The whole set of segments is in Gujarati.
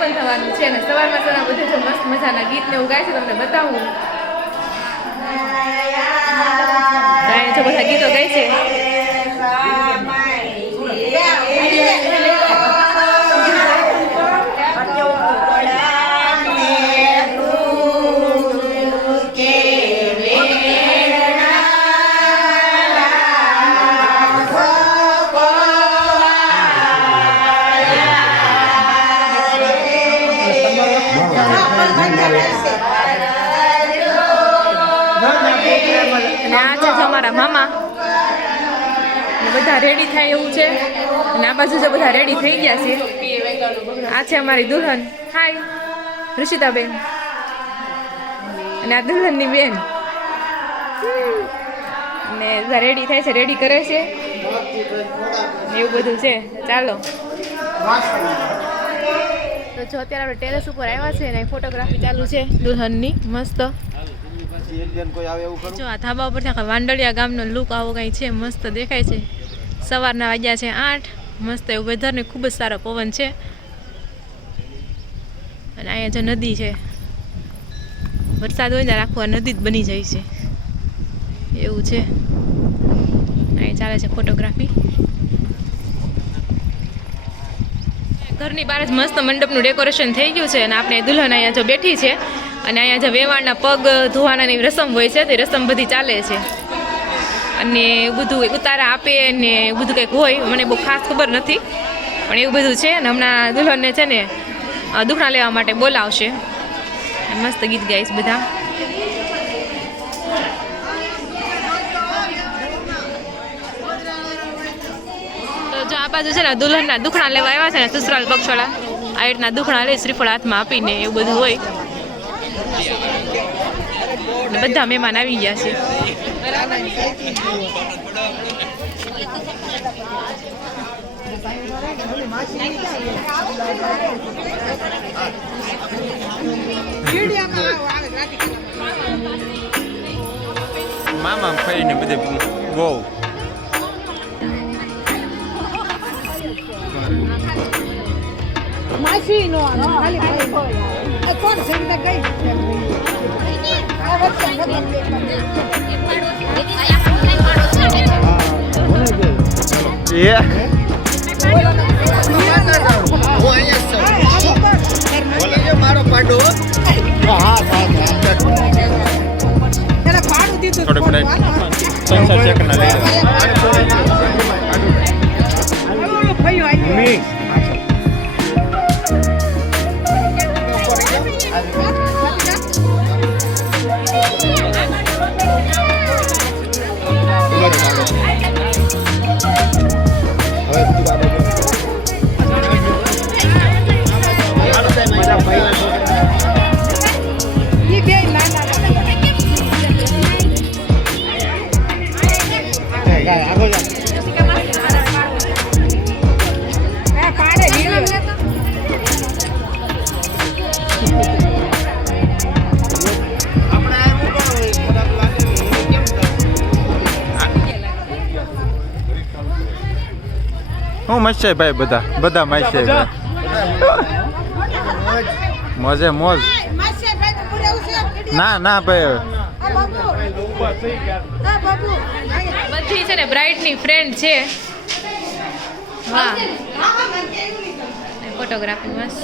લગ્ન થવાનું છે અને સવારમાં સવારમાં બધે જો મસ્ત મજાના ગીત ને એવું ગાય છે તમને બતાવું. જો બધા ગીતો ગાય છે. અમારા મામા બધા રેડી થાય એવું છે અને આ બાજુ જો બધા રેડી થઈ ગયા છે. આ છે અમારી દુલ્હન. હાય ઋષિતાબેન. અને આ દુલ્હનની બેન ને બધા રેડી થાય છે, રેડી કરે છે એવું બધું છે. ચાલો તો જો અત્યારે આપણે ટેરેસ ઉપર આવ્યા છે ને ફોટોગ્રાફી ચાલુ છે દુલ્હનની મસ્ત. જો આ ધાબા ઉપર વાંડળિયા ગામનો લુક આવો કંઈ છે, મસ્ત દેખાય છે. સવારના વાગ્યા છે 8. મસ્ત એવું વેધર ને ખૂબ જ સારો પવન છે. અને અહીંયા જો નદી છે, વરસાદ હોય ને આખું આ નદી જ બની જાય છે એવું છે. અહીં ચાલે છે ફોટોગ્રાફી. ઘરની બહાર જ મસ્ત મંડપનું ડેકોરેશન થઈ ગયું છે અને આપણે દુલ્હન અહીંયા જો બેઠી છે અને અહીંયા જે વેવાણના પગ ધોવાનાની રસમ હોય છે તે રસમ બધી ચાલે છે અને બધું ઉતારા આપે ને બધું કંઈક હોય, મને બહુ ખાસ ખબર નથી પણ એવું બધું છે. અને હમણાં દુલ્હનને છે ને દુખણા લેવા માટે બોલાવશે. મસ્ત ગીત ગાઈશ બધા. તો જો આ બાજુ છે ને દુલ્હનના દુખણા લેવા આવ્યા છે ને સસરાલ પક્ષવાળા આ રીતના દુખણા લે, શ્રીફળ હાથમાં આપીને એવું બધું હોય. બધા મહેમાન આવી ગયા છે. મામા ફઈ ને બધે બહુ માસી નો ખાલી કોણ સંતા ગઈ મારો પાડો હું મસ્ત છે ભાઈ, બધા મસ્ત છે. મોજે મોજ. ના ના ભાઈ બધી છે ને બ્રાઇડની ફ્રેન્ડ છે. હા ફોટોગ્રાફી મસ્ત.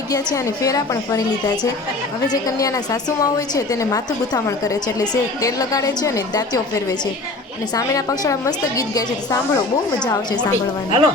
આવી ગયા છે અને ફેરા પણ ફરી લીધા છે. હવે જે કન્યાના સાસુમાં હોય છે તેને માથું ગુથામણ કરે છે, એટલે સે તેલ લગાડે છે અને દાંતીઓ ફેરવે છે. અને સામેના પક્ષવાળા મસ્ત ગીત ગાય છે. સાંભળો, બહુ મજા આવશે સાંભળવાની. હાલો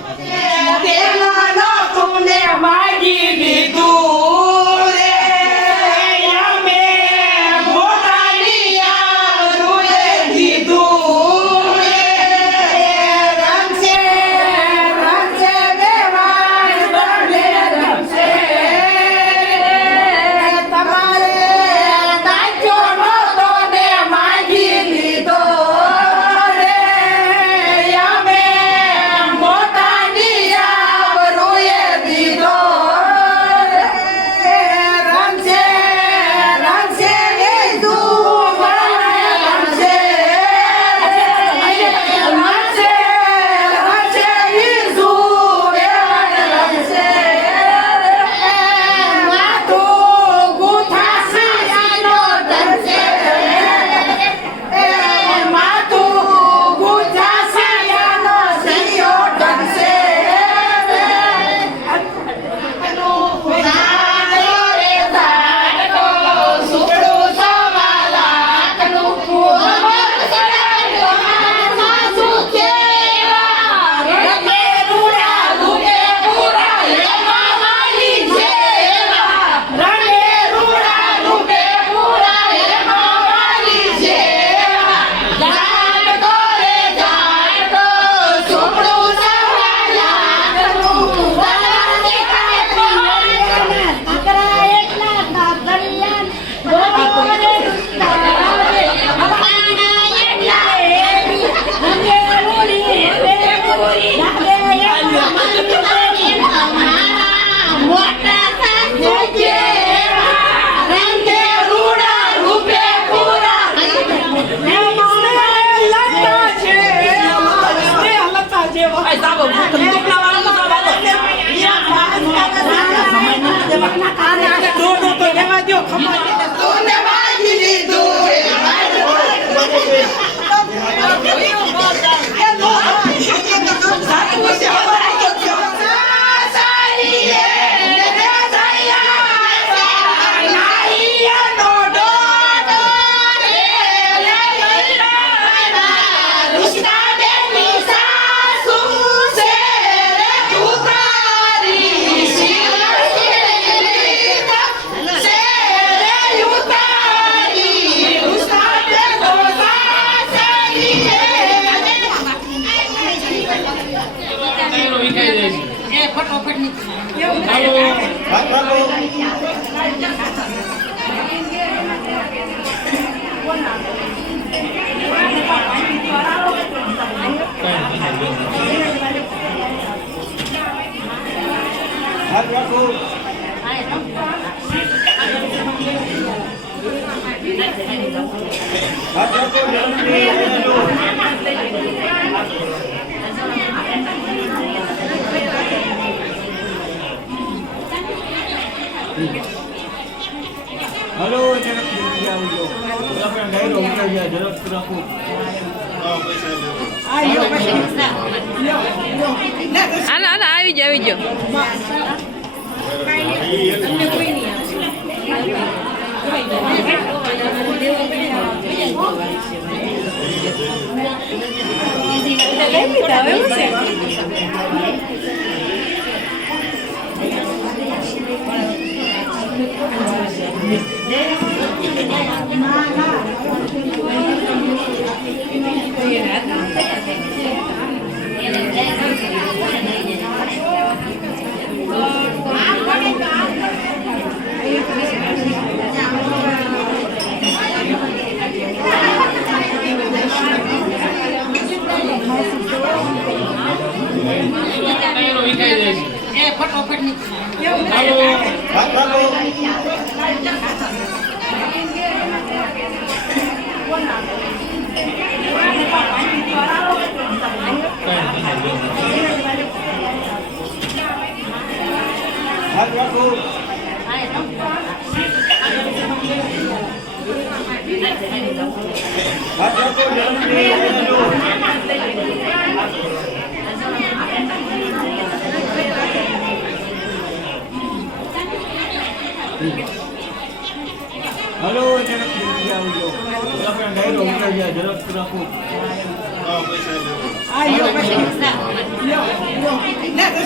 હાલો હાલો, આવી જાઓ આવી જાઓ.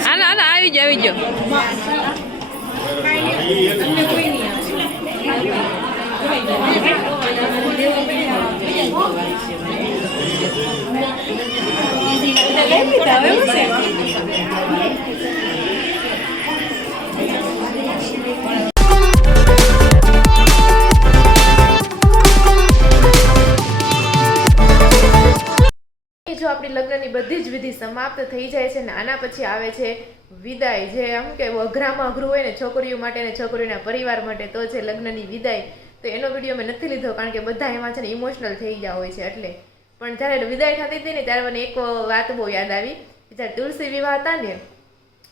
હાલો હાલો આવી જાઓ આવી જાઓ જો આપણી લગ્નની બધી જ વિધિ સમાપ્ત થઈ જાય છે ને આના પછી આવે છે વિદાય, જે આમ કે અઘરામાં અઘરું હોય ને છોકરીઓ માટે ને છોકરીઓના પરિવાર માટે તો છે લગ્નની વિદાય. તો એનો વિડીયો મેં નથી લીધો કારણ કે બધા એમાં છે ને ઇમોશનલ થઈ ગયા હોય છે એટલે. પણ જ્યારે વિદાય થતી હતી ને ત્યારે મને એક વાત બહુ યાદ આવી. જ્યારે તુલસી વિવાહ હતા ને,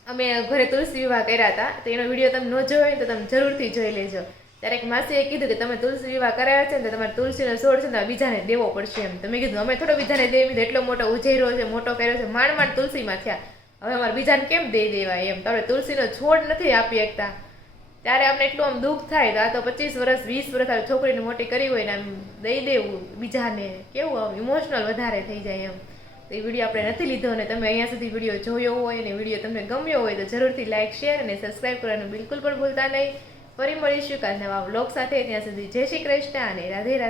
અમે ઘરે તુલસી વિવાહ કર્યા હતા, તો એનો વિડીયો તમે ન જોયો હોય તો તમે જરૂરથી જોઈ લેજો. ત્યારે એક માસીએ કીધું કે તમે તુલસી વિવાહ કરાવ્યા છે ને તો તમારે તુલસીનો છોડ છે ને બીજાને દેવો પડશે એમ. તમે કીધું અમે થોડો બીજાને દેવી, એટલો મોટો ઉજેરો છે, મોટો કર્યો છે, માંડ માંડ તુલસીમાં થયા, હવે અમારે બીજાને કેમ દઈ દેવાય એમ. તો આપણે તુલસીનો છોડ નથી આપી શકતા. ત્યારે આપણે એટલું આમ દુઃખ થાય. તો આ તો 25 વર્ષ 20 વર્ષ છોકરીને મોટી કરી હોય ને આમ દઈ દેવું બીજાને, કેવું આમ ઇમોશનલ વધારે થઈ જાય એમ. તો એ વિડીયો આપણે નથી લીધો અને તમે અહીંયા સુધી વિડીયો જોયો હોય અને વિડીયો તમને ગમ્યો હોય તો જરૂરથી લાઇક, શેર અને સબસ્ક્રાઈબ કરવાનું બિલકુલ પણ ભૂલતા નહીં. ફરી મળીશું કાલ નવા વ્લોગ સાથે. ત્યાં સુધી જય શ્રી કૃષ્ણ અને રાધે રાધે.